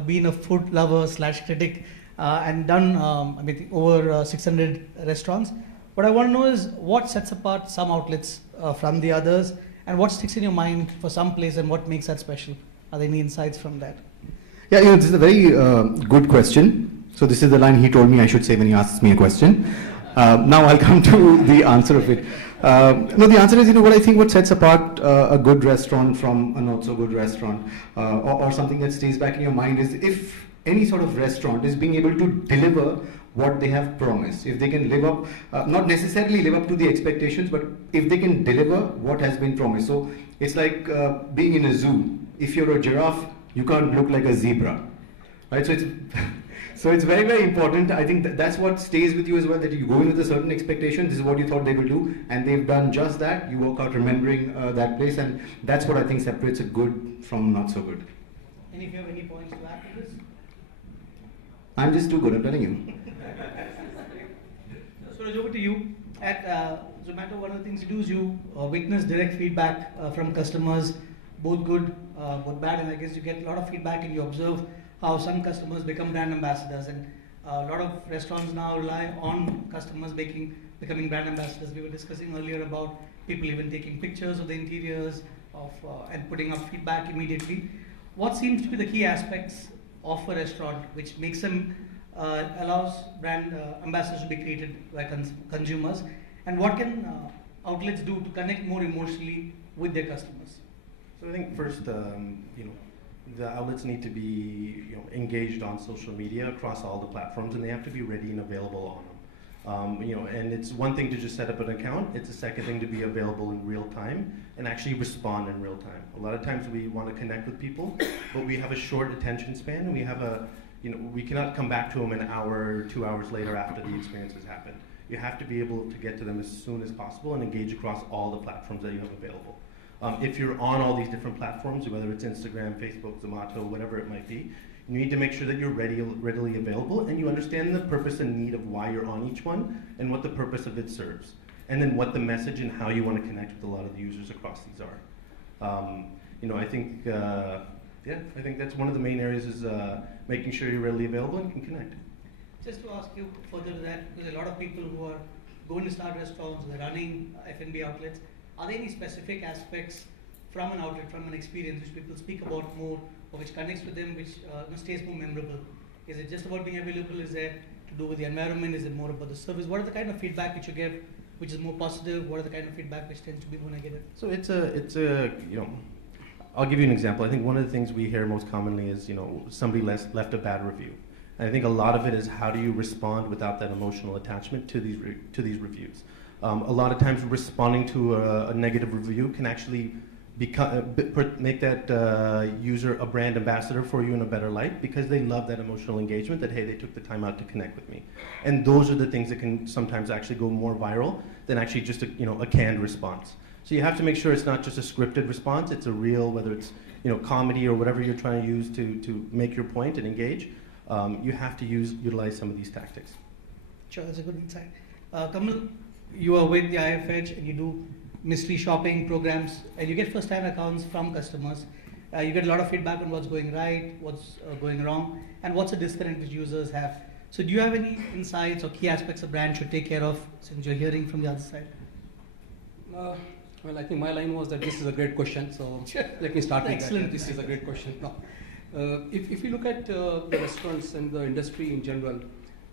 been a food lover / critic and done I mean, over 600 restaurants. What I want to know is what sets apart some outlets from the others, and what sticks in your mind for some place, and what makes that special? Are there any insights from that? Yeah, this is a very good question. So this is the line he told me I should say when he asks me a question. Now I'll come to the answer of it. No, the answer is, what sets apart a good restaurant from a not so good restaurant, or something that stays back in your mind, is if any sort of restaurant is being able to deliver what they have promised. If they can live up, not necessarily live up to the expectations, but if they can deliver what has been promised. So it's like being in a zoo. If you're a giraffe, you can't look like a zebra, right? So it's so it's very, very important. I think that's what stays with you as well, that you go in with a certain expectation. This is what you thought they will do, and they've done just that. You walk out remembering that place, and that's what I think separates a good from not so good. And if you have any points to add to this? I'm just too good, I'm telling you. So over to you. At Zomato, one of the things you do is you witness direct feedback from customers, both good, both bad, and I guess you get a lot of feedback and you observe how some customers become brand ambassadors, and a lot of restaurants now rely on customers becoming brand ambassadors. We were discussing earlier about people even taking pictures of the interiors and putting up feedback immediately. What seems to be the key aspects of a restaurant which makes them allows brand ambassadors to be created by consumers, and what can outlets do to connect more emotionally with their customers? So I think first, the outlets need to be engaged on social media across all the platforms, and they have to be ready and available on them. And it's one thing to just set up an account. It's a second thing to be available in real time and actually respond in real time. A lot of times we want to connect with people, but we have a short attention span, and we have we cannot come back to them an hour or 2 hours later after the experience has happened. You have to be able to get to them as soon as possible and engage across all the platforms that you have available. If you're on all these different platforms, whether it's Instagram, Facebook, Zomato, whatever it might be, you need to make sure that you're readily available and you understand the purpose and need of why you're on each one and what the purpose of it serves. And then what the message and how you want to connect with a lot of the users across these are. I think that's one of the main areas is making sure you're readily available and can connect. Just to ask you further to that, because a lot of people who are going to start restaurants, they're running F&B outlets, are there any specific aspects from an outlet, from an experience, which people speak about more, or which connects with them, which stays more memorable? Is it just about being available? Is it to do with the environment? Is it more about the service? What are the kind of feedback which you give, which is more positive? What are the kind of feedback which tends to be more negative? So I'll give you an example. I think one of the things we hear most commonly is, somebody left a bad review. And I think a lot of it is how do you respond without that emotional attachment to these reviews. A lot of times responding to a negative review can actually make that user a brand ambassador for you in a better light, because they love that emotional engagement that, hey, they took the time out to connect with me. And those are the things that can sometimes actually go more viral than actually just a canned response. So you have to make sure it's not just a scripted response, it's a real, whether it's comedy or whatever you're trying to use to make your point and engage, you have to utilize some of these tactics. Sure, that's a good insight. Kamal, you are with the IFH and you do mystery shopping programs, and you get first-hand accounts from customers. You get a lot of feedback on what's going right, what's going wrong, and what's a disconnect which users have. So do you have any insights or key aspects a brand should take care of, since you're hearing from the other side? Well, I think my line was that this is a great question, so let me start with that. This is a great question. No. If you look at the restaurants and the industry in general,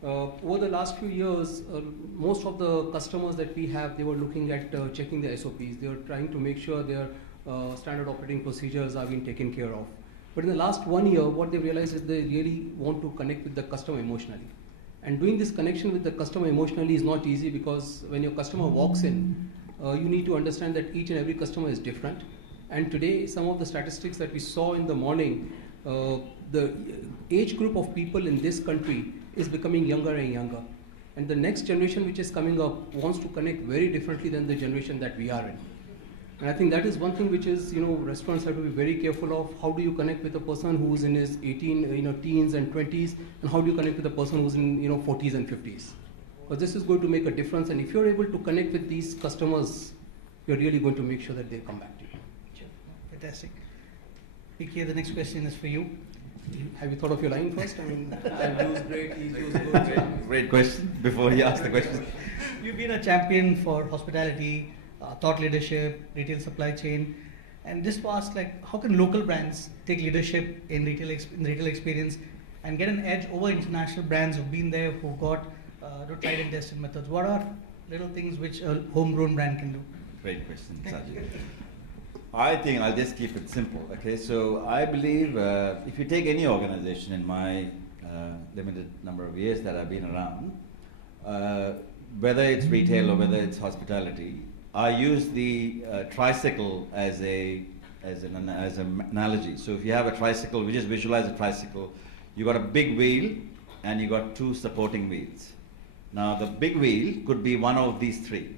over the last few years, most of the customers that we have, they were looking at checking the SOPs. They were trying to make sure their standard operating procedures are being taken care of. But in the last 1 year, what they realized is they really want to connect with the customer emotionally. And doing this connection with the customer emotionally is not easy, because when your customer walks in, you need to understand that each and every customer is different. And today, some of the statistics that we saw in the morning, the age group of people in this country is becoming younger and younger. And the next generation which is coming up wants to connect very differently than the generation that we are in. And I think that is one thing which is, restaurants have to be very careful of. How do you connect with a person who's in his teens and 20s, and how do you connect with a person who's in, 40s and 50s? Because this is going to make a difference, and if you're able to connect with these customers, you're really going to make sure that they come back to you. Sure. Fantastic. PK, the next question is for you. Have you thought of your line first? I mean, I'll use great, he's used good. Great question. Before he asks the question. You've been a champion for hospitality, thought leadership, retail supply chain, and just to ask, like, how can local brands take leadership in retail experience and get an edge over international brands who've been there, who've got tried and tested methods? What are little things which a homegrown brand can do? Great question, Sajid. I think I'll just keep it simple. Okay, so I believe if you take any organization in my limited number of years that I've been around, whether it's retail or whether it's hospitality, I use the tricycle as an analogy. So if you have a tricycle, we just visualize a tricycle. You got a big wheel and you got two supporting wheels. Now the big wheel could be one of these three.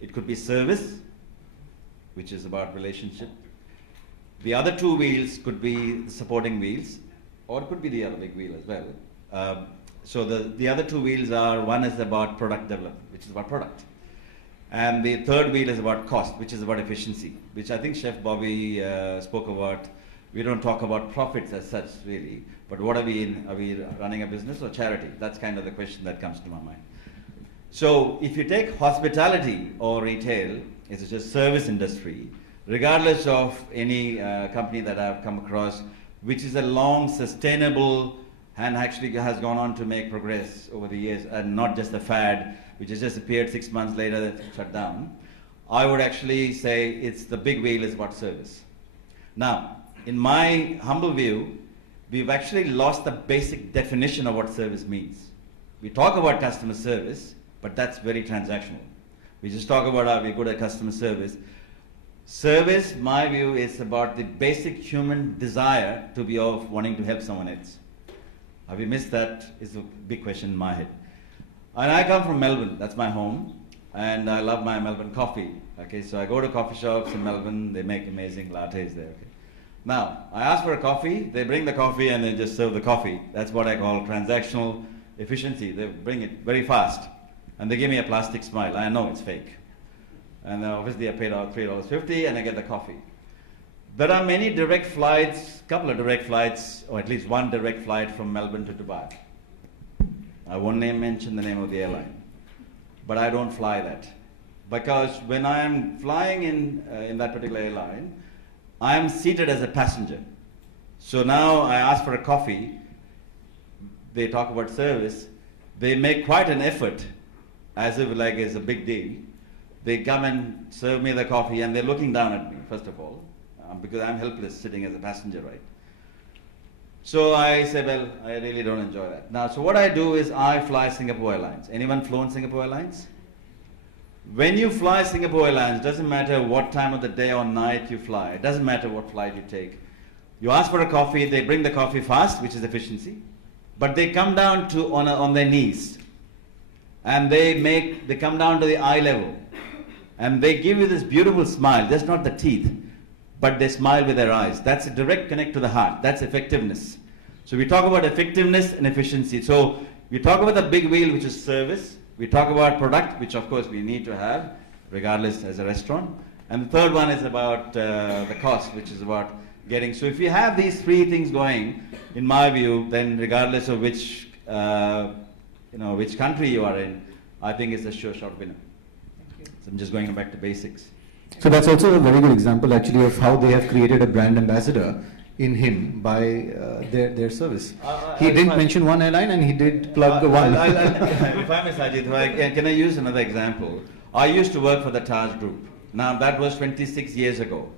It could be service, which is about relationship. The other two wheels could be the supporting wheels, or it could be the other big wheel as well. So the other two wheels are, one is about product development, which is about product. And the third wheel is about cost, which is about efficiency, which I think Chef Bobby spoke about. We don't talk about profits as such, really, but what are we in? Are we running a business or charity? That's kind of the question that comes to my mind. So if you take hospitality or retail, it's just service industry, regardless of any company that I've come across, which is a long, sustainable, and actually has gone on to make progress over the years, and not just a fad, which has just appeared 6 months later that shut down. I would actually say it's the big wheel is about service. Now, in my humble view, we've actually lost the basic definition of what service means. We talk about customer service, but that's very transactional. We just talk about are we good at customer service. Service, my view, is about the basic human desire to be of wanting to help someone else. Have we missed that is a big question in my head. And I come from Melbourne, that's my home, and I love my Melbourne coffee. Okay, so I go to coffee shops in Melbourne, they make amazing lattes there. Okay. Now, I ask for a coffee, they bring the coffee and they just serve the coffee. That's what I call transactional efficiency. They bring it very fast. And they give me a plastic smile. I know it's fake. And then obviously I paid out $3.50 and I get the coffee. There are many direct flights, couple of direct flights, or at least one direct flight from Melbourne to Dubai. I won't mention the name of the airline. But I don't fly that. Because when I am flying in that particular airline, I am seated as a passenger. So now I ask for a coffee. They talk about service. They make quite an effort, as if like it's a big deal. They come and serve me the coffee and they're looking down at me, first of all, because I'm helpless sitting as a passenger, right? So I say, well, I really don't enjoy that. Now, so what I do is I fly Singapore Airlines. Anyone flown Singapore Airlines? When you fly Singapore Airlines, it doesn't matter what time of the day or night you fly. It doesn't matter what flight you take. You ask for a coffee, they bring the coffee fast, which is efficiency. But they come down to on their knees. And they come down to the eye level. And they give you this beautiful smile, just not the teeth, but they smile with their eyes. That's a direct connect to the heart. That's effectiveness. So we talk about effectiveness and efficiency. So we talk about the big wheel, which is service. We talk about product, which of course we need to have, regardless as a restaurant. And the third one is about the cost, which is about getting. So if you have these three things going, in my view, then regardless of which which country you are in, I think it's a sure shot winner. So I'm just going back to basics. So that's also a very good example actually of how they have created a brand ambassador in him by their service. He didn't mention one airline and he did plug the one. If I may, Sajid, can I use another example? I used to work for the Taj Group. Now that was 26 years ago.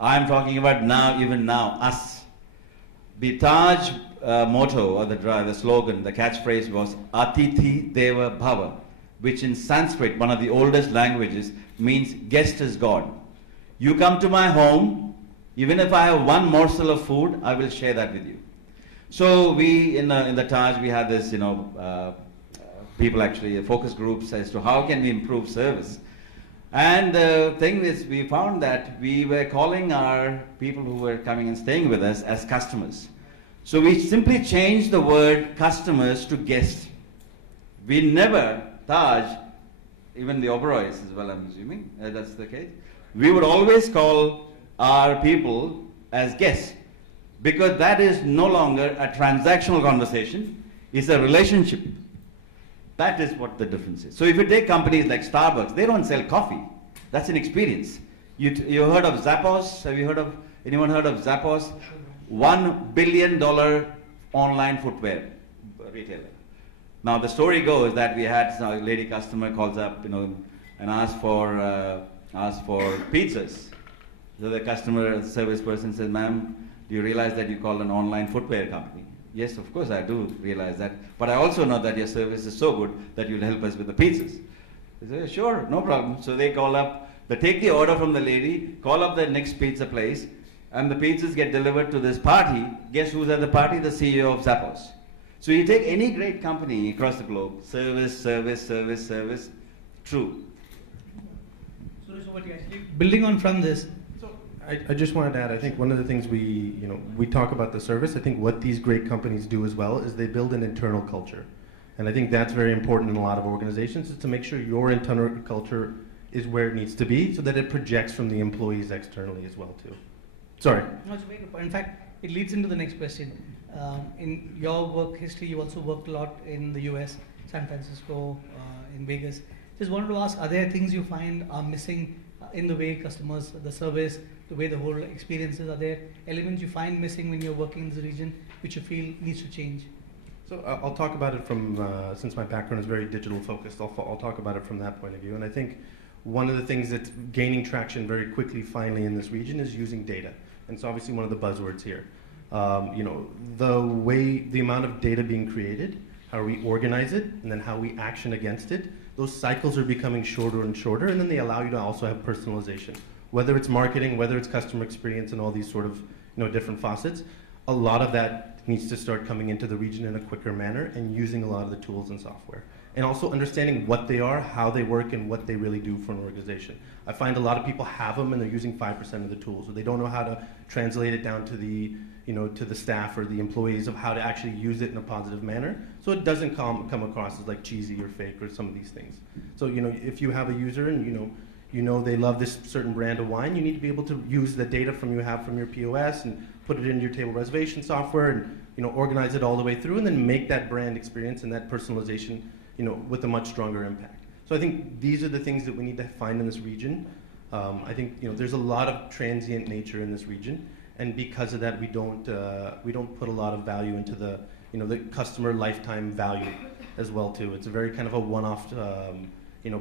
I'm talking about now, even now, us. The Taj motto or the slogan, the catchphrase was Atithi Deva Bhava, which in Sanskrit, one of the oldest languages, means guest is God. You come to my home, even if I have one morsel of food, I will share that with you. So we, in the Taj, we had this, people actually, focus groups as to how can we improve service. And the thing is, we found that we were calling our people who were coming and staying with us as customers. So we simply changed the word customers to guests. We never, Taj, even the Oberois as well, I'm assuming, that's the case. We would always call our people as guests. because that is no longer a transactional conversation, it's a relationship. That is what the difference is. So if you take companies like Starbucks, they don't sell coffee. That's an experience. You heard of Zappos? Have you anyone heard of Zappos? $1 billion online footwear retailer. Now the story goes that we had a lady customer calls up, and asked for pizzas. So the customer service person says, "Ma'am, do you realize that you call an online footwear company?" "Yes, of course I do realize that, but I also know that your service is so good that you'll help us with the pizzas." They say, "Sure, no problem." So they call up, they take the order from the lady, call up the next pizza place, and the pizzas get delivered to this party. Guess who's at the party? The CEO of Zappos. So you take any great company across the globe, service, true. So actually building on from this. I just wanted to add, I think one of the things we talk about the service, I think what these great companies do as well is they build an internal culture. And I think that's very important in a lot of organizations, is to make sure your internal culture is where it needs to be so that it projects from the employees externally as well too. Sorry. No, it's a very good point. In fact, it leads into the next question. In your work history, you also worked a lot in the US, San Francisco, in Vegas. Just wanted to ask, are there things you find are missing in the way customers, the service, the way the whole experience is? Are there elements you find missing when you're working in the region which you feel needs to change? So I'll talk about it from, since my background is very digital focused, I'll talk about it from that point of view. And I think one of the things that's gaining traction very quickly finally in this region is using data. And it's obviously one of the buzzwords here. The amount of data being created, how we organize it, and then how we action against it, those cycles are becoming shorter and shorter, and then they allow you to also have personalization. Whether it's marketing, whether it's customer experience, and all these sort of different facets, a lot of that needs to start coming into the region in a quicker manner and using a lot of the tools and software. And also understanding what they are, how they work, and what they really do for an organization. I find a lot of people have them and they're using 5% of the tools, so they don't know how to translate it down to the to the staff or the employees of how to actually use it in a positive manner, so it doesn't come across as like cheesy or fake or some of these things. So if you have a user and they love this certain brand of wine, you need to be able to use the data you have from your POS and put it into your table reservation software and organize it all the way through, and then make that brand experience and that personalization with a much stronger impact. So I think these are the things that we need to find in this region. I think there's a lot of transient nature in this region, and because of that, we don't put a lot of value into the the customer lifetime value as well too. It's a very kind of a one-off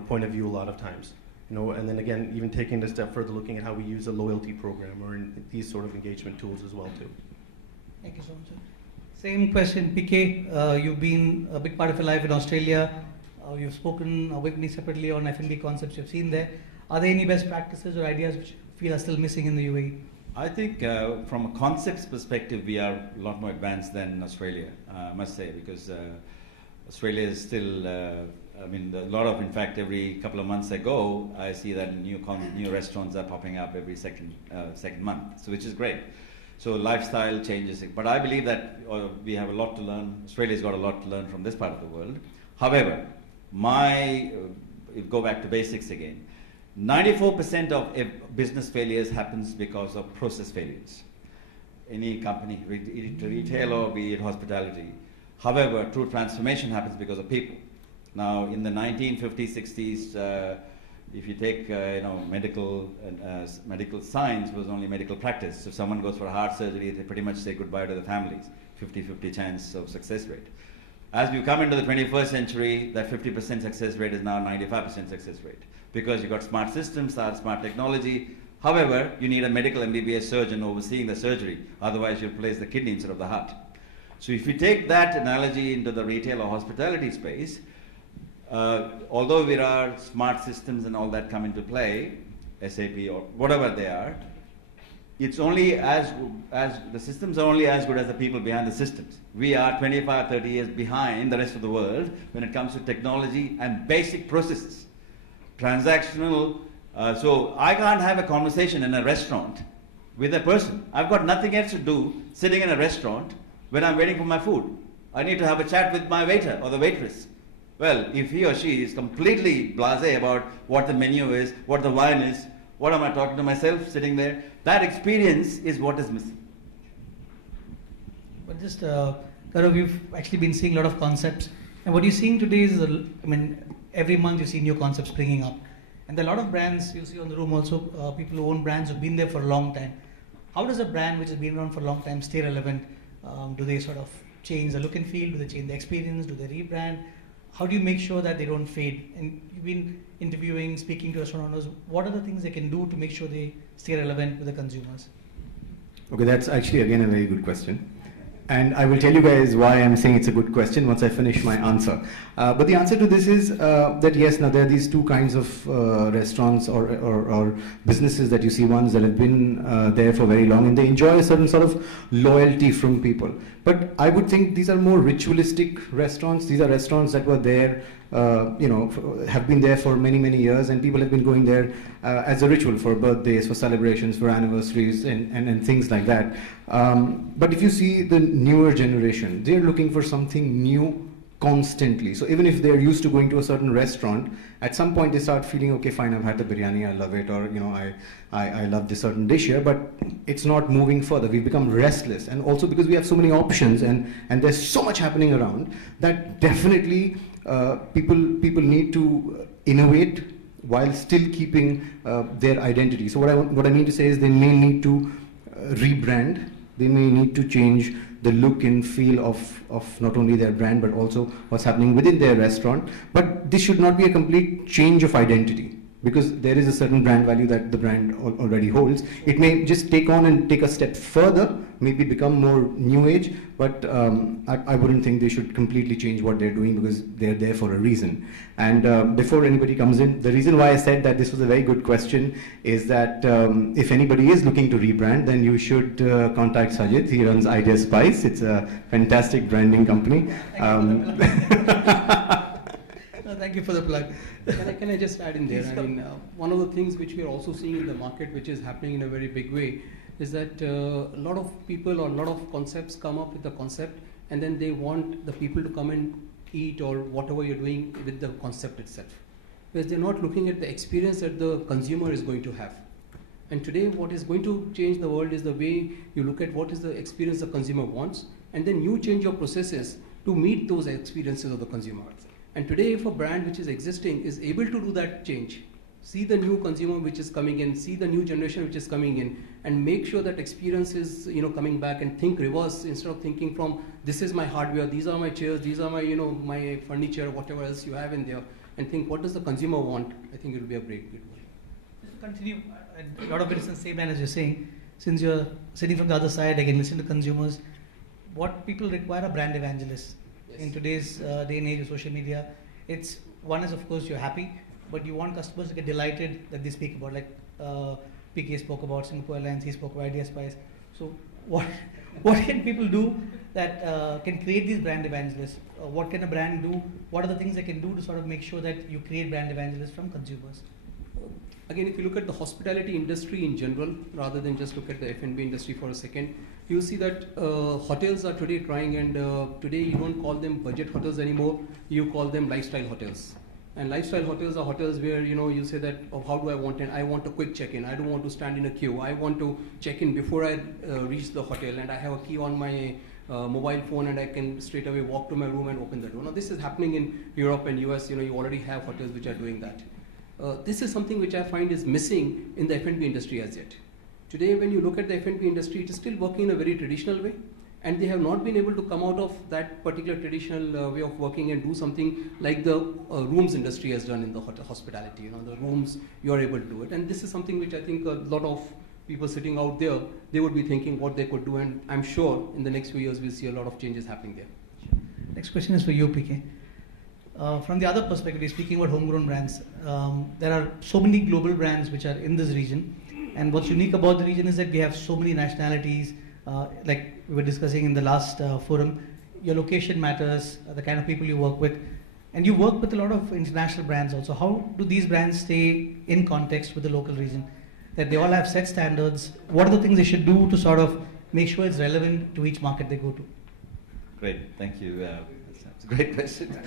point of view a lot of times. And then again, even taking it a step further, looking at how we use a loyalty program or these sort of engagement tools as well too. Thank you so much, sir. Same question, PK. You've been a big part of your life in Australia. You've spoken with me separately on F&B concepts you've seen there. Are there any best practices or ideas which you feel are still missing in the UAE? I think from a concepts perspective, we are a lot more advanced than Australia, I must say, because Australia is still, in fact, every couple of months I go, I see that new restaurants are popping up every second month, so which is great. So lifestyle changes, but I believe that we have a lot to learn. Australia's got a lot to learn from this part of the world. However, go back to basics again. 94% of business failures happens because of process failures. Any company, retail or be it hospitality. However, true transformation happens because of people. Now, in the 1950s, 60s, if you take medical science was only medical practice. So if someone goes for a heart surgery, they pretty much say goodbye to the families. 50-50 chance of success rate. As we come into the 21st century, that 50% success rate is now 95% success rate, because you've got smart systems, smart technology. However, you need a medical MBBS surgeon overseeing the surgery, otherwise you'll place the kidney instead of the heart. So if you take that analogy into the retail or hospitality space, although there are smart systems and all that come into play, SAP or whatever they are, it's only as the systems are only as good as the people behind the systems. We are 25, 30 years behind the rest of the world when it comes to technology and basic processes. Transactional, so I can't have a conversation in a restaurant with a person. I've got nothing else to do sitting in a restaurant when I'm waiting for my food. I need to have a chat with my waiter or the waitress. Well, if he or she is completely blasé about what the menu is, what the wine is, what am I talking to myself sitting there? That experience is what is missing. but just Gaurav, you've actually been seeing a lot of concepts, and what you're seeing today is, I mean, every month you see new concepts springing up, and there are a lot of brands you see on the room also, people who own brands who've been there for a long time. How does a brand which has been around for a long time stay relevant? Do they sort of change the look and feel? Do they change the experience? Do they rebrand? How do you make sure that they don't fade? And you've been interviewing, speaking to restaurant owners. What are the things they can do to make sure they stay relevant with the consumers? Okay, that's actually again a very good question. And I will tell you guys why I'm saying it's a good question once I finish my answer. But the answer to this is that yes, now there are these two kinds of restaurants or businesses that you see, ones that have been there for very long and they enjoy a certain sort of loyalty from people. But I would think these are more ritualistic restaurants. These are restaurants that were there, have been there for many, many years, and people have been going there as a ritual for birthdays, for celebrations, for anniversaries, and things like that. But if you see the newer generation, they're looking for something new constantly. So even if they're used to going to a certain restaurant, at some point they start feeling, okay, fine, I've had the biryani, I love it, or I love this certain dish here, but it's not moving further. We've become restless, and also because we have so many options and there's so much happening around that definitely people need to innovate while still keeping their identity. So what I mean to say is they may need to rebrand. They may need to change the look and feel of not only their brand but also what's happening within their restaurant. But this should not be a complete change of identity, because there is a certain brand value that the brand already holds. It may just take on and take a step further, maybe become more new age, but I wouldn't think they should completely change what they're doing, because they're there for a reason. And before anybody comes in, the reason why I said that this was a very good question is that if anybody is looking to rebrand, then you should contact Sajid. He runs Idea Spice. It's a fantastic branding company. Thank you for the plug. Can I just add in there? I mean, one of the things which we are also seeing in the market, which is happening in a very big way, is that a lot of people or a lot of concepts come up with the concept, and then they want the people to come and eat or whatever you're doing with the concept itself. Because they're not looking at the experience that the consumer is going to have. And today, what is going to change the world is the way you look at what is the experience the consumer wants, and then you change your processes to meet those experiences of the consumer. And today, if a brand which is existing is able to do that change, see the new consumer which is coming in, see the new generation which is coming in, and make sure that experience is coming back, and think reverse instead of thinking from this is my hardware, these are my chairs, these are my my furniture, whatever else you have in there, and think what does the consumer want. I think it will be a great one. Just to continue, a lot of it is the same line as you're saying. Since you're sitting from the other side, again, listen to consumers. What people require are brand evangelists. Yes. In today's day and age of social media, one is of course you're happy, but you want customers to get delighted that they speak about, like PK spoke about Singapore Airlines, he spoke about Idea Spice. So what can people do that can create these brand evangelists? What can a brand do? What are the things they can do to sort of make sure that you create brand evangelists from consumers? Again, if you look at the hospitality industry in general, rather than just look at the F&B industry for a second, you'll see that hotels are today trying, and today you don't call them budget hotels anymore, you call them lifestyle hotels. And lifestyle hotels are hotels where you say that, oh, how do I want it? I want a quick check-in. I don't want to stand in a queue. I want to check in before I reach the hotel, and I have a key on my mobile phone, and I can straight away walk to my room and open the door. Now this is happening in Europe and US. You already have hotels which are doing that. This is something which I find is missing in the F&B industry as yet. Today, when you look at the F&B industry, it is still working in a very traditional way, and they have not been able to come out of that particular traditional way of working and do something like the rooms industry has done in the hospitality. The rooms, you are able to do it, and this is something which I think a lot of people sitting out there, they would be thinking what they could do, and I'm sure in the next few years we'll see a lot of changes happening there. Next question is for you, PK. From the other perspective, we're speaking about homegrown brands. There are so many global brands which are in this region, and what's unique about the region is that we have so many nationalities. Like we were discussing in the last forum, your location matters, the kind of people you work with, and you work with a lot of international brands also. How do these brands stay in context with the local region? That they all have set standards. What are the things they should do to sort of make sure it's relevant to each market they go to? Great, thank you. That's a great question.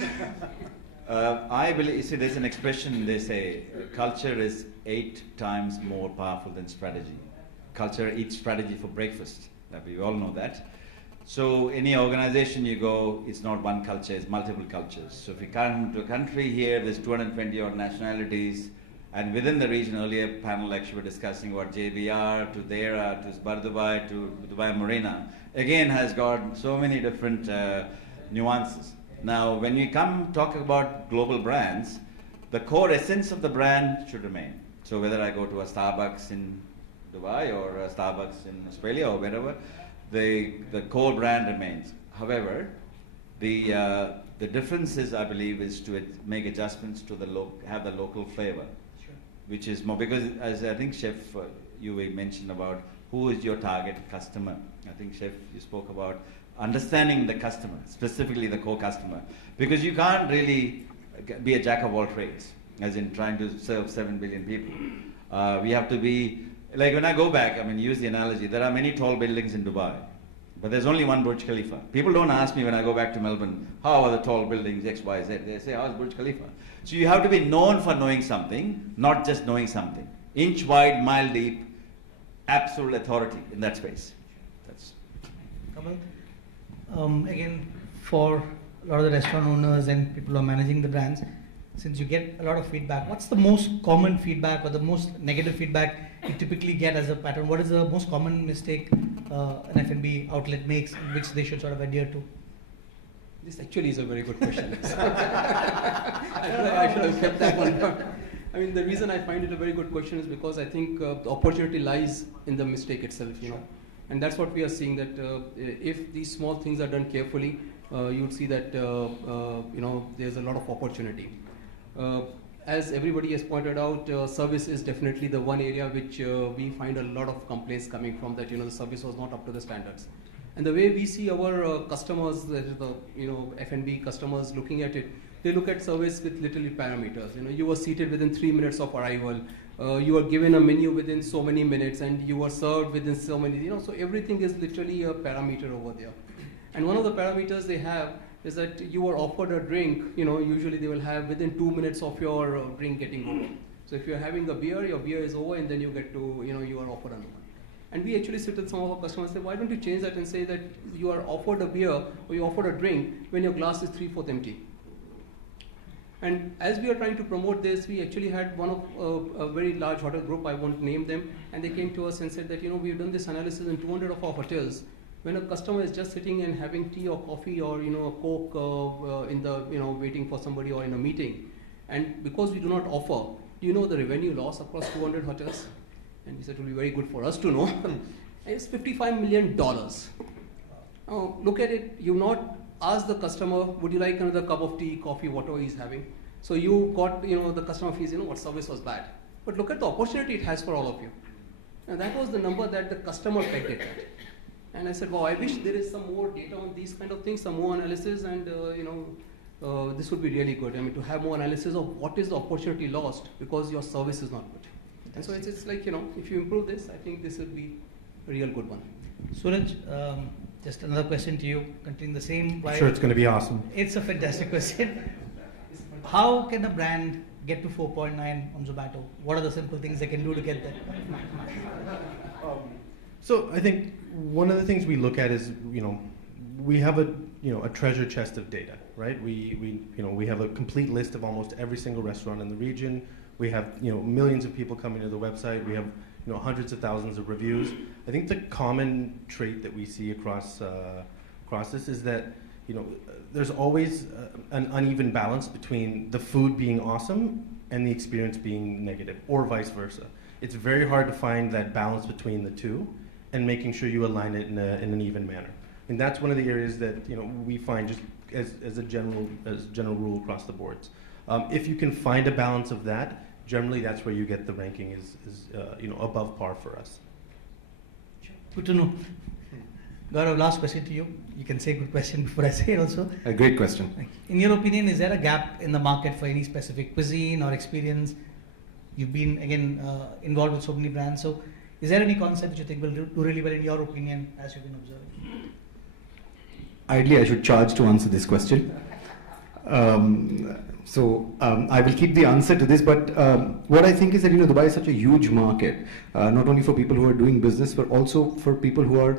I believe, you see, there's an expression, they say, culture is 8 times more powerful than strategy. Culture eats strategy for breakfast. We all know that. So any organization you go, it's not one culture, it's multiple cultures. So if you come to a country here, there's 220 odd nationalities, and within the region, earlier panel actually were discussing about JBR to Dera to Dubai to Dubai Marina, again has got so many different nuances. Now when we come talk about global brands, the core essence of the brand should remain. So whether I go to a Starbucks in Dubai or a Starbucks in Australia or wherever, the core brand remains. However, the difference is, I believe, is to make adjustments to have the local flavor, sure. Which is more, because as I think Chef, you mentioned about who is your target customer. I think Chef, you spoke about understanding the customer, specifically the core customer, because you can't really be a jack of all trades, as in trying to serve 7 billion people. We have to be, like when I go back, I mean, use the analogy, there are many tall buildings in Dubai, but there's only one Burj Khalifa. People don't ask me when I go back to Melbourne, how are the tall buildings, X, Y, Z. They say, how's Burj Khalifa? So you have to be known for knowing something, not just knowing something. Inch wide, mile deep, absolute authority in that space. That's. Kamal, again, for a lot of the restaurant owners and people who are managing the brands, since you get a lot of feedback, what's the most common feedback or the most negative feedback you typically get as a pattern? What is the most common mistake an F&B outlet makes, which they should sort of adhere to? This actually is a very good question. I should have kept that one. I mean, the reason I find it a very good question is because I think the opportunity lies in the mistake itself, you know. And that's what we are seeing, that if these small things are done carefully, you would see that, you know, there's a lot of opportunity. As everybody has pointed out, service is definitely the one area which we find a lot of complaints coming from, that, you know, the service was not up to the standards. And the way we see our customers, the F&B customers looking at it, they look at service with literally parameters. You know, you were seated within 3 minutes of arrival, you were given a menu within so many minutes, and you were served within so many, you know, so everything is literally a parameter over there. And one of the parameters they have is that you were offered a drink, you know, usually they will have within 2 minutes of your drink getting over. So if you're having a beer, your beer is over, and then you get to, you know, you are offered another one. And we actually sit with some of our customers and say, why don't you change that and say that you are offered a beer or you offered a drink when your glass is 3/4 empty. And as we are trying to promote this, we actually had one of a very large hotel group, I won't name them, and they came to us and said that, you know, we've done this analysis in 200 of our hotels. When a customer is just sitting and having tea or coffee or, you know, a Coke in the, you know, waiting for somebody or in a meeting, and because we do not offer, do you know the revenue loss across 200 hotels? And we said it will be very good for us to know. It's $55 million. Now, look at it, you not ask the customer, would you like another cup of tea, coffee, whatever he's having? So you got, you know, the customer feels, you know, what service was bad. But look at the opportunity it has for all of you. And that was the number that the customer pegged it at. And I said, wow, I wish there is some more data on these kind of things, some more analysis, and you know, this would be really good. I mean, to have more analysis of what is the opportunity lost because your service is not good. And so it's like, you know, if you improve this, I think this would be a real good one. Suraj, just another question to you, continuing the same. I'm sure it's going to be awesome. It's a fantastic question. How can a brand get to 4.9 on Zomato? What are the simple things they can do to get there? So I think one of the things we look at is, you know, we have a treasure chest of data, right? We have a complete list of almost every single restaurant in the region. We have, you know, millions of people coming to the website. We have, you know, hundreds of thousands of reviews. I think the common trait that we see across this is that, you know, there's always an uneven balance between the food being awesome and the experience being negative, or vice versa. It's very hard to find that balance between the two and making sure you align it in an even manner. And that's one of the areas that, you know, we find just as a general rule across the boards. If you can find a balance of that, generally that's where you get the ranking is you know, above par for us. Good to know. Gaurav, last question to you. You can say good question before I say it also. A great question. In your opinion, is there a gap in the market for any specific cuisine or experience? You've been, again, involved with so many brands. So is there any concept which you think will do really well in your opinion as you've been observing? Ideally, I should charge to answer this question. I will keep the answer to this, but what I think is that Dubai is such a huge market, not only for people who are doing business, but also for people who are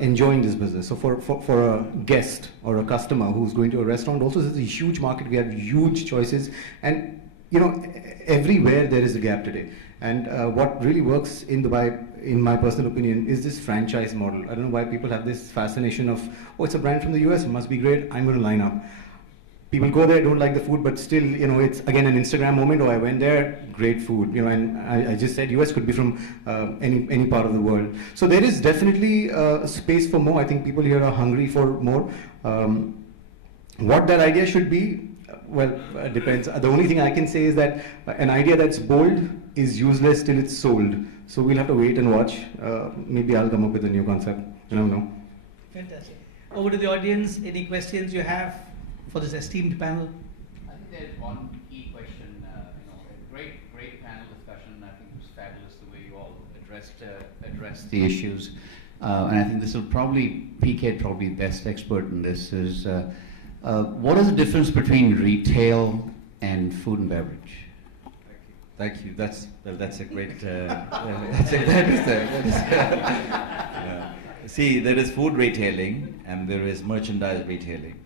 enjoying this business. So for a guest or a customer who's going to a restaurant, also it's a huge market. We have huge choices, and everywhere there is a gap today. And what really works in Dubai, in my personal opinion, is this franchise model. I don't know why people have this fascination of, oh, it's a brand from the US, it must be great, I'm going to line up. People go there, don't like the food, but still, it's again an Instagram moment. Oh, I went there, great food. And I just said US could be from any part of the world. So there is definitely space for more. I think people here are hungry for more. What that idea should be, well, it depends. The only thing I can say is that an idea that's bold is useless till it's sold. So we'll have to wait and watch. Maybe I'll come up with a new concept. I don't know. Fantastic. Over to the audience. Any questions you have for this esteemed panel? I think there's one key question. A great panel discussion. I think it was fabulous the way you all addressed the issues. And I think this will probably, PK probably best expert in this, is what is the difference between retail and food and beverage? Thank you. That's a great. See, there is food retailing and there is merchandise retailing.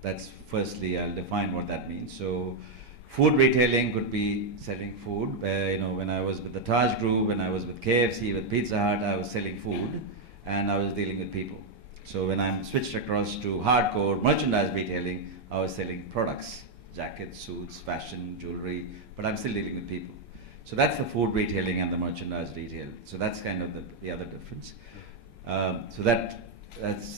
That's firstly, I'll define what that means. So, food retailing could be selling food. When I was with the Taj Group, when I was with KFC, with Pizza Hut, I was selling food, and I was dealing with people. So when I switched across to hardcore merchandise retailing, I was selling products, jackets, suits, fashion, jewelry, but I'm still dealing with people. So that's the food retailing and the merchandise retail. So that's kind of the other difference. So that's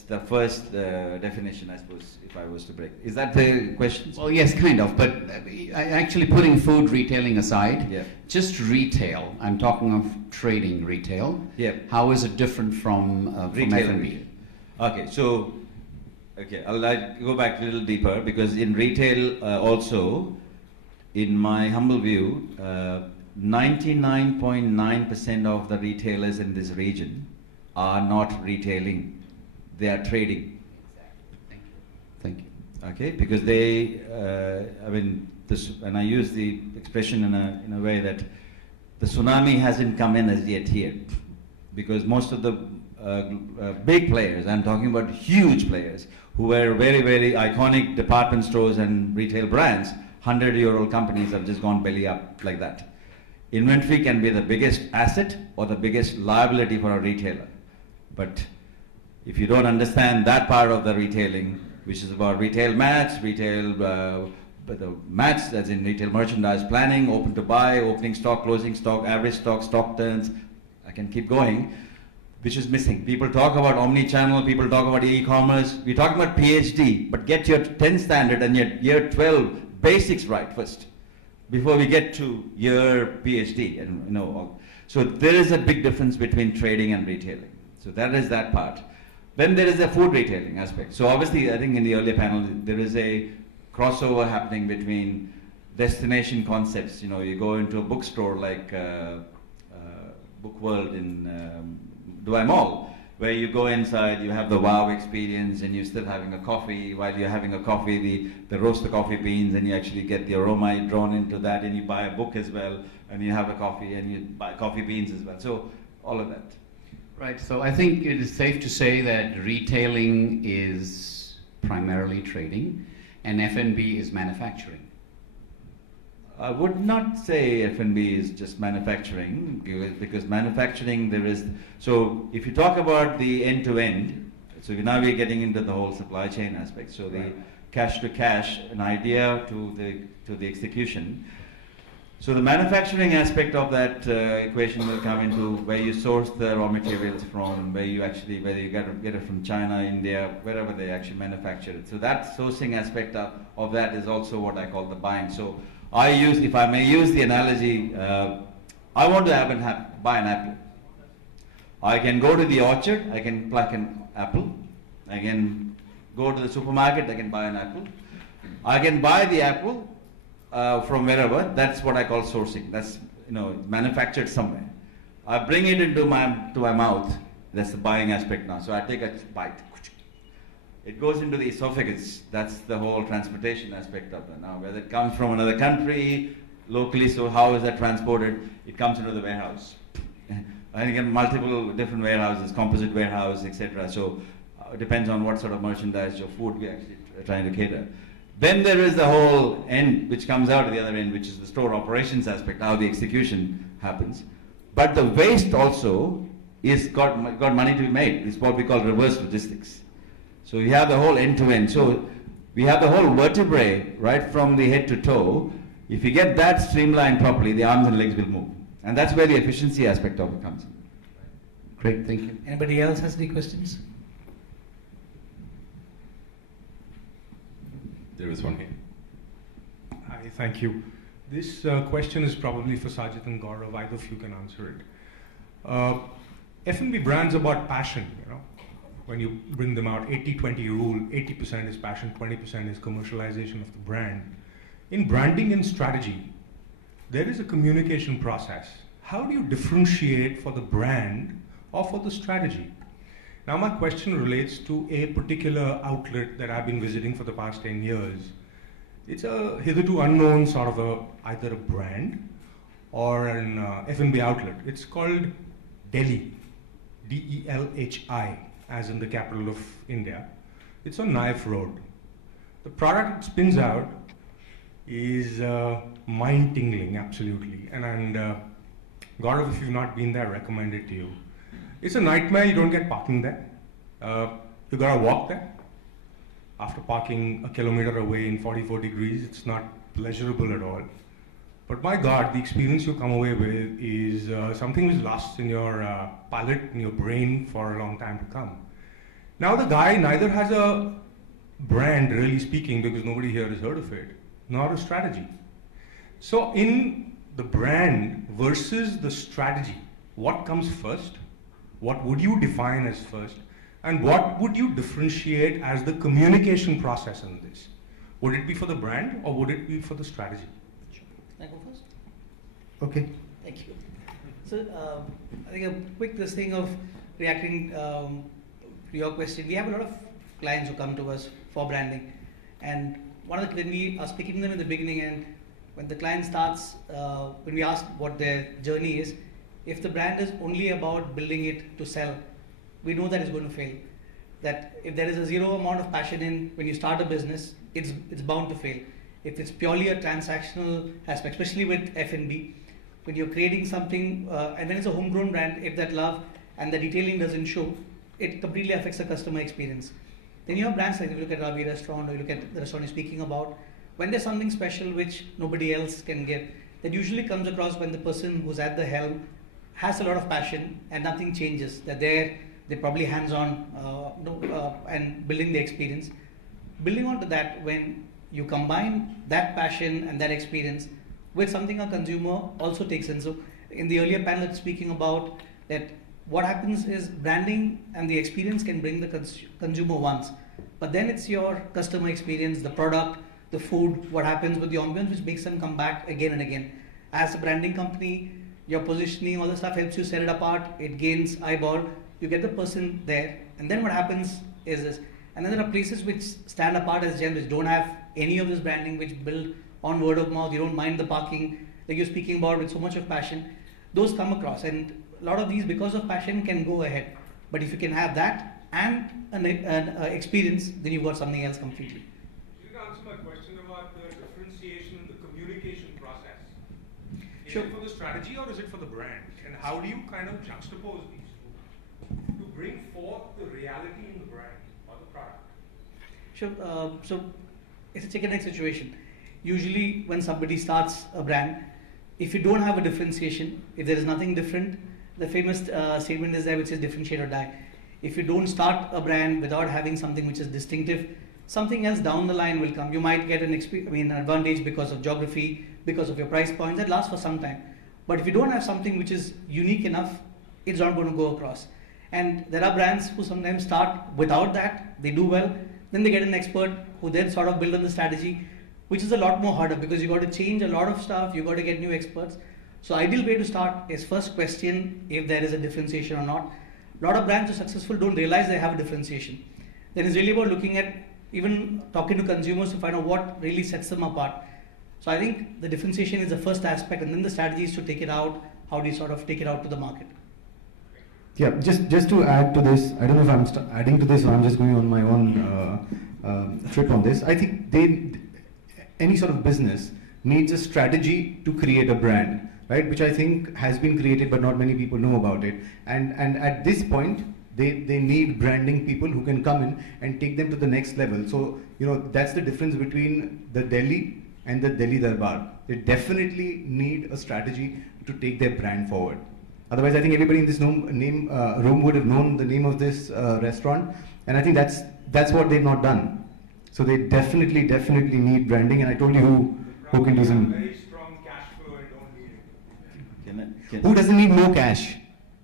the first definition, I suppose, if I was to break. Is that the question? Well, yes, kind of. But actually putting food retailing aside, yeah. Just retail, I'm talking of trading retail. Yeah. How is it different from retail F&B? Okay, so, I'll go back a little deeper, because in retail also, in my humble view, 99.9% of the retailers in this region are not retailing, they are trading. Thank you. Okay, because they, and I use the expression in a way that the tsunami hasn't come in as yet here, because most of the big players, I'm talking about huge players, who were very, very iconic department stores and retail brands, 100-year-old companies have just gone belly up like that. Inventory can be the biggest asset or the biggest liability for a retailer. But if you don't understand that part of the retailing, which is about retail mats, the mats as in retail merchandise planning, open to buy, opening stock, closing stock, average stock, stock turns, I can keep going, which is missing. People talk about omni-channel, people talk about e-commerce, we're talking about PhD, but get your 10 standard and your year 12 basics right first, before we get to your PhD. And so there is a big difference between trading and retailing. So that is that part. Then there is a food retailing aspect. So obviously, I think in the earlier panel, there is a crossover happening between destination concepts. You go into a bookstore like Book World in Dubai Mall, where you go inside, you have the wow experience, and you're still having a coffee. While you're having a coffee, they roast the coffee beans, and you actually get the aroma drawn into that, and you buy a book as well, and you have a coffee, and you buy coffee beans as well. So all of that. Right, so I think it is safe to say that retailing is primarily trading, and F&B is manufacturing. I would not say F&B is just manufacturing, because manufacturing so if you talk about the end-to-end, so now we're getting into the whole supply chain aspect, so the cash to cash, an idea to the execution. So the manufacturing aspect of that equation will come into where you source the raw materials from, whether you get it from China, India, wherever they actually manufacture it. So that sourcing aspect of that is also what I call the buying. So if I may use the analogy, I want to buy an apple. I can go to the orchard, I can pluck an apple. I can go to the supermarket, I can buy an apple. I can buy the apple from wherever. That's what I call sourcing. That's manufactured somewhere. I bring it into my mouth. That's the buying aspect now. So I take a bite. it goes into the esophagus. That's the whole transportation aspect of it. Now, whether it comes from another country, locally, so how is that transported? It comes into the warehouse. And again, multiple different warehouses, composite warehouse, etc. So it depends on what sort of merchandise or food we actually trying to cater. Then there is the whole end, which comes out at the other end, which is the store operations aspect, how the execution happens. But the waste also is got money to be made. It's what we call reverse logistics. So we have the whole end-to-end. So we have the whole vertebrae right from the head to toe. If you get that streamlined properly, the arms and legs will move. And that's where the efficiency aspect of it comes in. Great, thank you. Anybody else has any questions? There is one here. Hi, thank you. This question is probably for Sajid and Gaurav. Either of you can answer it. F&B brands about passion, you know. When you bring them out, 80-20 rule, 80% is passion, 20% is commercialization of the brand. In branding and strategy, there is a communication process. How do you differentiate for the brand or for the strategy? Now my question relates to a particular outlet that I've been visiting for the past 10 years. It's a hitherto unknown sort of either a brand or an F&B outlet. It's called Delhi, D-E-L-H-I, as in the capital of India. It's on Naif Road. The product it spins out is mind-tingling, absolutely. And Gaurav, if you've not been there, I recommend it to you. It's a nightmare, you don't get parking there. You gotta walk there. After parking a kilometer away in 44 degrees, it's not pleasurable at all. But my God, the experience you come away with is something which lasts in your palate, in your brain for a long time to come. Now the guy neither has a brand, really speaking, because nobody here has heard of it, nor a strategy. So in the brand versus the strategy, what comes first? What would you define as first? And what would you differentiate as the communication process in this? Would it be for the brand or would it be for the strategy? Sure. Can I go first? Okay. Thank you. So I think a quick this thing of reacting to your question. We have a lot of clients who come to us for branding, and one of the when we are speaking to them in the beginning, and when the client starts, when we ask what their journey is, if the brand is only about building it to sell, we know that it's going to fail. That if there is a zero amount of passion in when you start a business, it's bound to fail. If it's purely a transactional aspect, especially with F&B, when you're creating something, and when it's a homegrown brand, if that love and the detailing doesn't show, it completely affects the customer experience. Then you have brands like, if you look at Ravi Restaurant, or you look at the restaurant you're speaking about, when there's something special which nobody else can give, that usually comes across when the person who's at the helm has a lot of passion and nothing changes. That they're probably hands-on and building the experience. Building onto that, when you combine that passion and that experience with something a consumer also takes in. So in the earlier panel, it's speaking about that what happens is branding and the experience can bring the consumer once, but then it's your customer experience, the product, the food, what happens with the ambience, which makes them come back again and again. As a branding company, your positioning, all the stuff helps you set it apart, it gains eyeball, you get the person there, and then what happens is this. And then there are places which stand apart as gems, which don't have any of this branding, which build on word of mouth, you don't mind the parking, like you're speaking about with so much of passion. Those come across, and a lot of these, because of passion, can go ahead. But if you can have that and an experience, then you've got something else completely. You can answer my question about the differentiation in the communication process. Is Sure. it for the strategy or is it for the brand? And how do you kind of juxtapose these two to bring forth the reality in the brand or the product? Sure. So it's a chicken egg situation. Usually when somebody starts a brand, if you don't have a differentiation, if there is nothing different, the famous statement is there which is differentiate or die. If you don't start a brand without having something which is distinctive, something else down the line will come. You might get an advantage because of geography, because of your price point, that lasts for some time. But if you don't have something which is unique enough, it's not going to go across. And there are brands who sometimes start without that, they do well, then they get an expert who then sort of build on the strategy, which is a lot more harder because you got to change a lot of stuff, you got to get new experts. So ideal way to start is first question if there is a differentiation or not. A lot of brands who are successful don't realize they have a differentiation. then it's really about looking at even talking to consumers to find out what really sets them apart. So I think the differentiation is the first aspect, and then the strategy is to take it out. How do you sort of take it out to the market? Yeah, just to add to this, I don't know if I'm adding to this or I'm just going on my own trip on this. I think any sort of business needs a strategy to create a brand, right? Which I think has been created, but not many people know about it. And at this point, they need branding people who can come in and take them to the next level. So, you know, that's the difference between the Delhi and the Delhi Darbar. They definitely need a strategy to take their brand forward. Otherwise, I think everybody in this room would have known the name of this restaurant, and I think that's what they've not done. So they definitely need branding, and I told you who can do some. Very strong cash flow and don't need it. Who doesn't need more cash?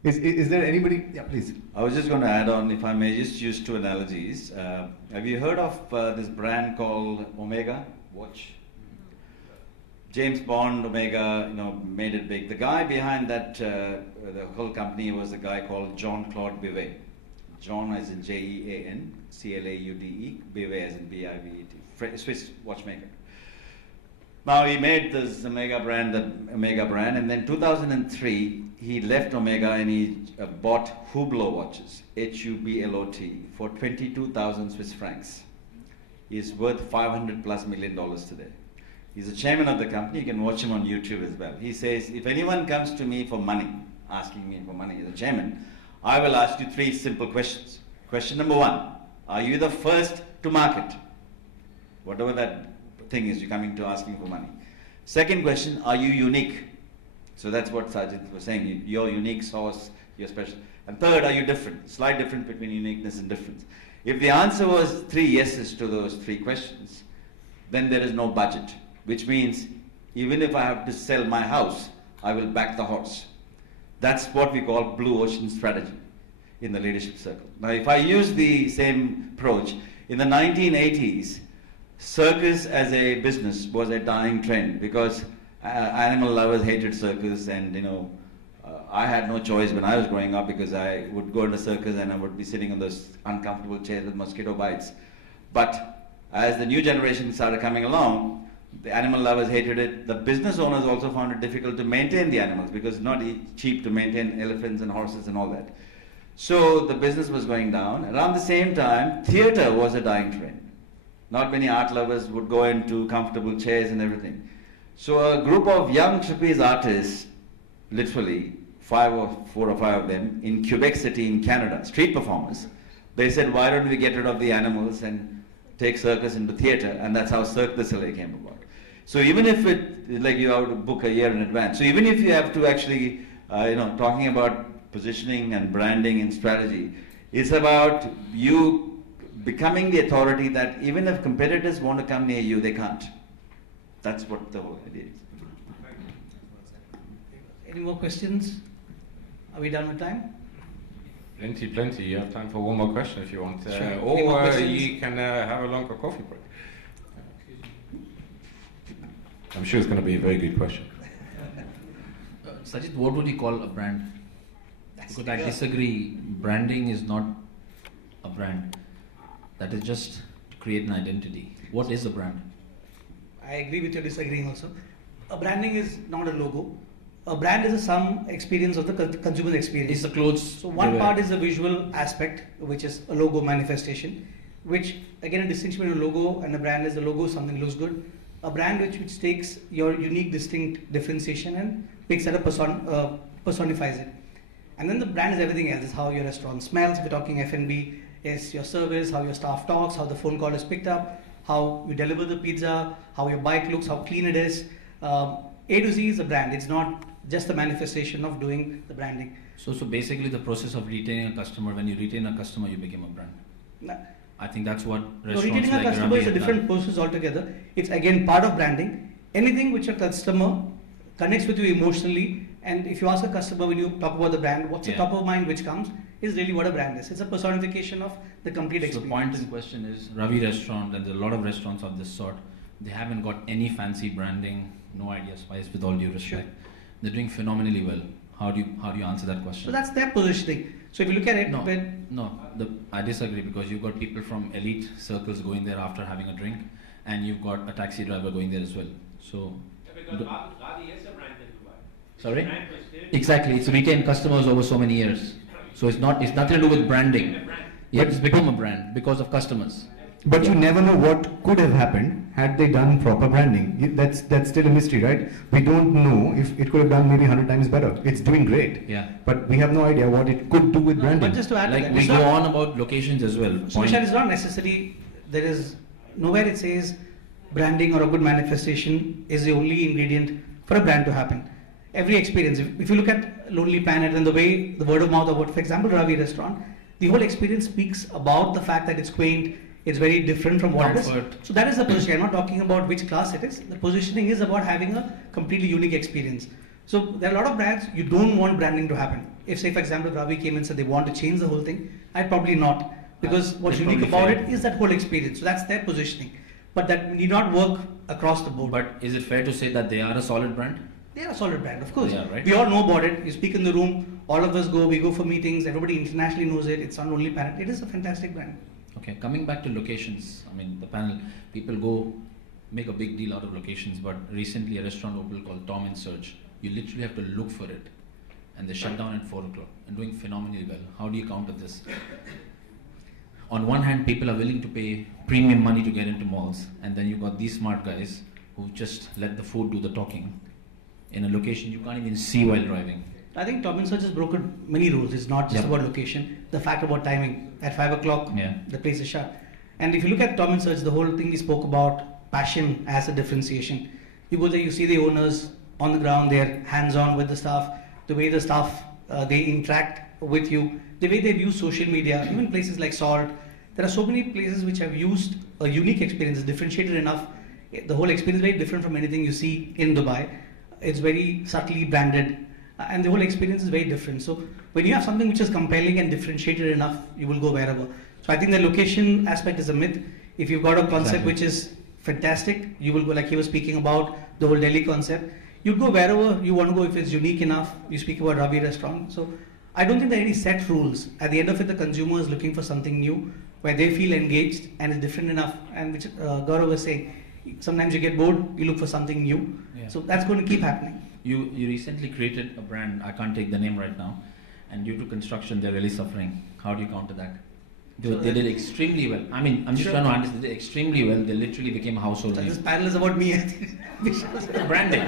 Is there anybody? Yeah, please. I was just going to add on, if I may just use two analogies. Have you heard of this brand called Omega watch? James Bond, Omega, made it big. The guy behind that, the whole company was a guy called Jean-Claude Bivet. John as in Jean, Claude, Bivet as in Bivet, Swiss watchmaker. Now he made this Omega brand, and then 2003 he left Omega and he bought Hublot watches, Hublot, for 22,000 Swiss francs. He's worth $500+ million today. He's the chairman of the company. You can watch him on YouTube as well. He says, if anyone comes to me for money, asking me for money as a chairman, I will ask you 3 simple questions. Question number 1, are you the first to market? Whatever that thing is, you're coming to asking for money. Second question, are you unique? So that's what Sajid was saying, your unique source, your special. And third, are you different? Slight difference between uniqueness and difference. If the answer was 3 yeses to those 3 questions, then there is no budget. Which means, even if I have to sell my house, I will back the horse. That's what we call blue ocean strategy in the leadership circle. Now, if I use the same approach, in the 1980s, circus as a business was a dying trend because animal lovers hated circus, and I had no choice when I was growing up because I would go into circus and I would be sitting on those uncomfortable chairs with mosquito bites. But as the new generation started coming along, the animal lovers hated it. The business owners also found it difficult to maintain the animals because it's not cheap to maintain elephants and horses and all that. So the business was going down. Around the same time, theatre was a dying trend. Not many art lovers would go into comfortable chairs and everything. So a group of young trapeze artists, literally 4 or 5 of them, in Quebec City in Canada, street performers, they said, why don't we get rid of the animals and take circus into theatre? And that's how Cirque du Soleil came about. So even if you have to book a year in advance. So even if you have to actually, talking about positioning and branding and strategy, it's about you becoming the authority that even if competitors want to come near you, they can't. That's what the whole idea is. Any more questions? Are we done with time? Plenty. You have time for one more question if you want. Sure. Or you can have a longer coffee break. I'm sure it's going to be a very good question. Sajid, what would you call a brand? Because I disagree. Branding is not a brand. That is just to create an identity. What is a brand? I agree with your disagreeing also. A branding is not a logo. A brand is a sum experience of the consumer experience. It's the clothes. So one part is the visual aspect, which is a logo manifestation, which again a distinction between a logo and a brand is a logo something looks good. A brand which takes your unique, distinct differentiation and picks it up, personifies it. And then the brand is everything else. It's how your restaurant smells. If you're talking F&B, it's your service, how your staff talks, how the phone call is picked up, how you deliver the pizza, how your bike looks, how clean it is. A to Z is a brand. It's not just the manifestation of doing the branding. So basically the process of retaining a customer, when you retain a customer, you become a brand. No. I think that's what restaurants Retaining a customer is a different process altogether. It's again part of branding. Anything which a customer connects with you emotionally, and if you ask a customer when you talk about the brand, what's the top of mind which comes is really what a brand is. It's a personification of the complete experience. The point in question is Ravi restaurant, and there are a lot of restaurants of this sort, they haven't got any fancy branding, no idea spice, with all due respect. Sure. They're doing phenomenally well. How do you answer that question? So that's their positioning. So if you look at it, I disagree, because you've got people from elite circles going there after having a drink, and you've got a taxi driver going there as well. So, because Radi is a brand in Dubai. Sorry? Exactly, it's retained customers over so many years. So it's nothing to do with branding. Yeah, it's become a brand because of customers. But you never know what could have happened had they done proper branding. That's still a mystery, right? We don't know if it could have done maybe 100 times better. It's doing great. Yeah. But we have no idea what it could do with branding. But just to add like to that, we go on about locations as well. So Vishal, it's not necessary, there is nowhere it says branding or a good manifestation is the only ingredient for a brand to happen. Every experience, if you look at Lonely Planet and the way the word of mouth about, for example, Ravi restaurant, the whole experience speaks about the fact that it's quaint, it's very different from what it is. So that is the position. I'm not talking about which class it is. The positioning is about having a completely unique experience. So there are a lot of brands, you don't want branding to happen. If, say, for example, Ravi came and said they want to change the whole thing, I'd probably not. Because what's unique about it is that whole experience. So that's their positioning. But that need not work across the board. But is it fair to say that they are a solid brand? They are a solid brand, of course. Yeah, right. We all know about it. You speak in the room, all of us go, we go for meetings, everybody internationally knows it. It's not only Planet. It is a fantastic brand. Okay, coming back to locations, I mean, the panel, people go make a big deal out of locations, but recently a restaurant opened called Tom and Surge. You literally have to look for it, and they shut down at 4 o'clock and doing phenomenally well. How do you counter this? On one hand, people are willing to pay premium money to get into malls, and then you've got these smart guys who just let the food do the talking in a location you can't even see while driving. I think Tom and Surge has broken many rules. It's not just about location. The fact about timing. At 5 o'clock, the place is shut. And if you look at Tom and Surge, the whole thing we spoke about passion as a differentiation. You go there, you see the owners on the ground, they're hands-on with the staff, the way the staff, they interact with you, the way they've used social media, even places like Salt. There are so many places which have used a unique experience, differentiated enough. The whole experience is very different from anything you see in Dubai. It's very subtly branded. And the whole experience is very different. So when you have something which is compelling and differentiated enough, you will go wherever. So I think the location aspect is a myth. If you've got a concept which is fantastic, you will go, like he was speaking about the whole Delhi concept. You'd go wherever you want to go if it's unique enough. You speak about Ravi restaurant. So I don't think there are any set rules. At the end of it, the consumer is looking for something new where they feel engaged and is different enough. And which Gaurav was saying, sometimes you get bored, you look for something new. Yeah. So that's going to keep happening. You recently created a brand, I can't take the name right now, and due to construction they're really suffering. How do you counter that? They did extremely well. I mean, I'm just trying to understand, they did extremely well. They literally became a household name. This panel is about me, I think. Branding.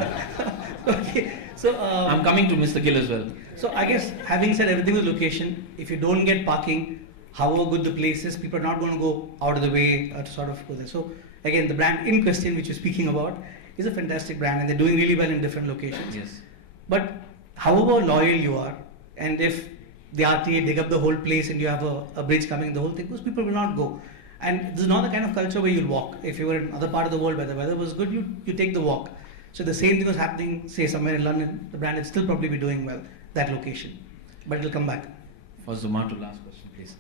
Okay, so I'm coming to Mr. Gill as well. So I guess having said everything with location, if you don't get parking, however good the place is, people are not going to go out of the way to sort of go there. So again, the brand in question, which you're speaking about, is a fantastic brand, and they're doing really well in different locations. Yes. But however loyal you are, and if the RTA dig up the whole place and you have a bridge coming, the whole thing, those people will not go. And this is not the kind of culture where you'll walk. If you were in another part of the world where the weather was good, you take the walk. So the same thing was happening, say, somewhere in London. The brand will still probably be doing well, that location. But it'll come back. For Zomato, last question, please.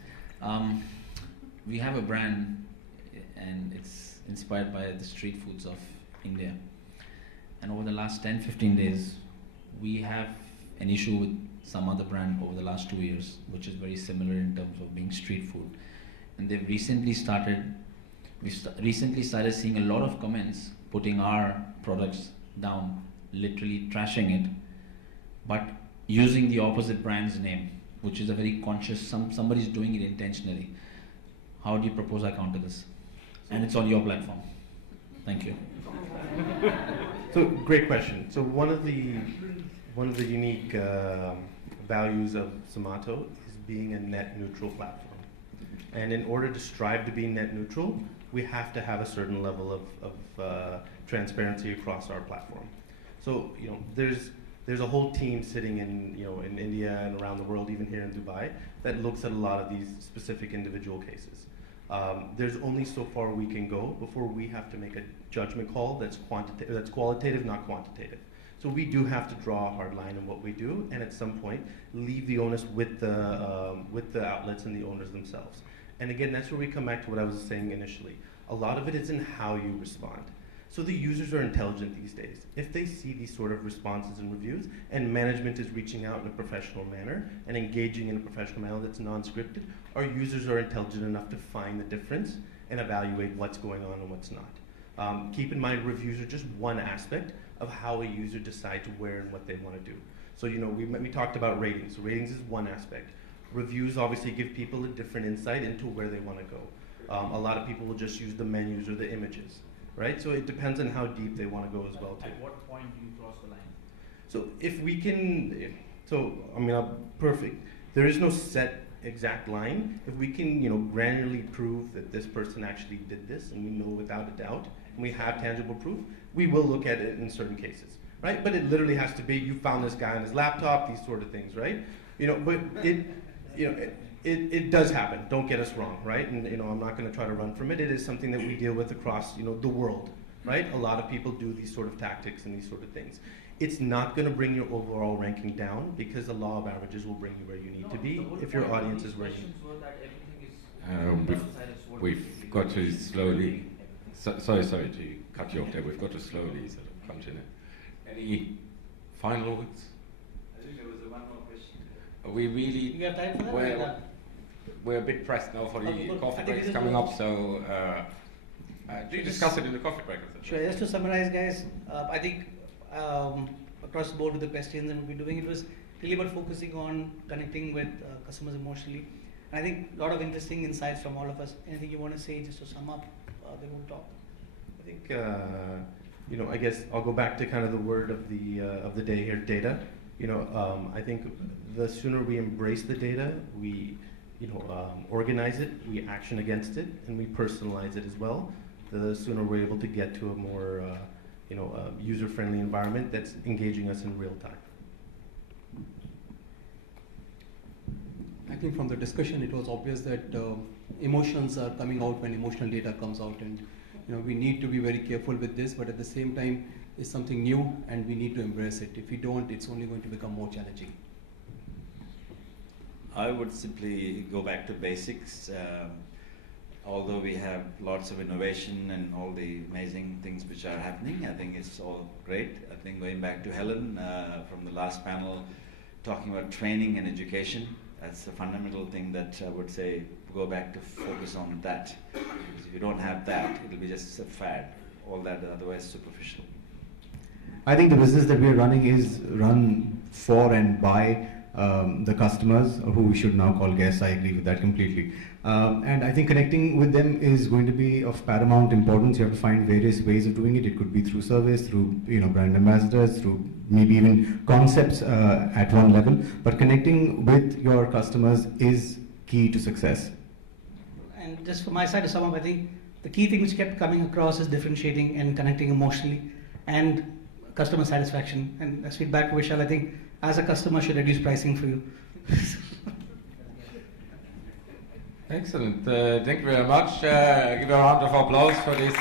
We have a brand, and it's inspired by the street foods of India. And over the last 10-15 days, we have an issue with some other brand over the last 2 years, which is very similar in terms of being street food. And they've recently started seeing a lot of comments putting our products down, literally trashing it, but using the opposite brand's name, which is a very conscious, somebody's doing it intentionally. How do you propose I counter this? And it's on your platform. Thank you. So great question. So one of the unique values of Zomato is being a net neutral platform. And in order to strive to be net neutral, we have to have a certain level of transparency across our platform. So there's a whole team sitting in India and around the world, even here in Dubai, that looks at a lot of these specific individual cases. There's only so far we can go before we have to make a judgment call that's qualitative, not quantitative. So we do have to draw a hard line in what we do, and at some point leave the onus with the outlets and the owners themselves. And again, that's where we come back to what I was saying initially. A lot of it is in how you respond. So the users are intelligent these days. If they see these sort of responses and reviews, and management is reaching out in a professional manner and engaging in a professional manner that's non-scripted, our users are intelligent enough to find the difference and evaluate what's going on and what's not. Keep in mind, reviews are just one aspect of how a user decides where and what they want to do. So we talked about ratings. So ratings is one aspect. Reviews obviously give people a different insight into where they want to go. A lot of people will just use the menus or the images, right? So it depends on how deep they want to go as well too. At what point do you cross the line? So if we can, perfect. There is no set exact line. If we can, granularly prove that this person actually did this, and we know without a doubt, and we have tangible proof, we will look at it in certain cases, right? But it literally has to be, you found this guy on his laptop, these sort of things, right? But it does happen. Don't get us wrong, right? And I'm not going to try to run from it. It is something that we deal with across, the world, right? A lot of people do these sort of tactics and these sort of things. It's not going to bring your overall ranking down because the law of averages will bring you where you need to be if your audience is where you. We've got to slowly. Sorry to cut you off there. We've got to slowly sort of come to an end. Any final words? I think there was one more question. We really. You have time for that? We're a bit pressed now for the Okay, coffee breaks coming up, so do you discuss it in the coffee break? Sure, just to summarize, guys, I think across the board with the questions and what we're doing, it was really about focusing on connecting with customers emotionally. And I think a lot of interesting insights from all of us. Anything you want to say just to sum up the whole talk? I think, I guess I'll go back to kind of the word of the day here, data. I think the sooner we embrace the data, we organize it, we action against it, and we personalize it as well, the sooner we're able to get to a more user-friendly environment that's engaging us in real time. I think from the discussion it was obvious that emotions are coming out when emotional data comes out, and we need to be very careful with this, but at the same time it's something new and we need to embrace it. If we don't, it's only going to become more challenging. I would simply go back to basics. Although we have lots of innovation and all the amazing things which are happening, I think it's all great. I think going back to Helen from the last panel, talking about training and education, that's the fundamental thing that I would say go back to focus on that. Because if you don't have that, it'll be just a fad. All that is otherwise superficial. I think the business that we are running is run for and by the customers, who we should now call guests. I agree with that completely. And I think connecting with them is going to be of paramount importance. You have to find various ways of doing it. It could be through service, through brand ambassadors, through maybe even concepts at one level. But connecting with your customers is key to success. And just from my side to sum up, I think the key thing which kept coming across is differentiating and connecting emotionally and customer satisfaction. And as feedback to Vishal, I think as a customer should reduce pricing for you. Excellent. Thank you very much. Give a round of applause for this.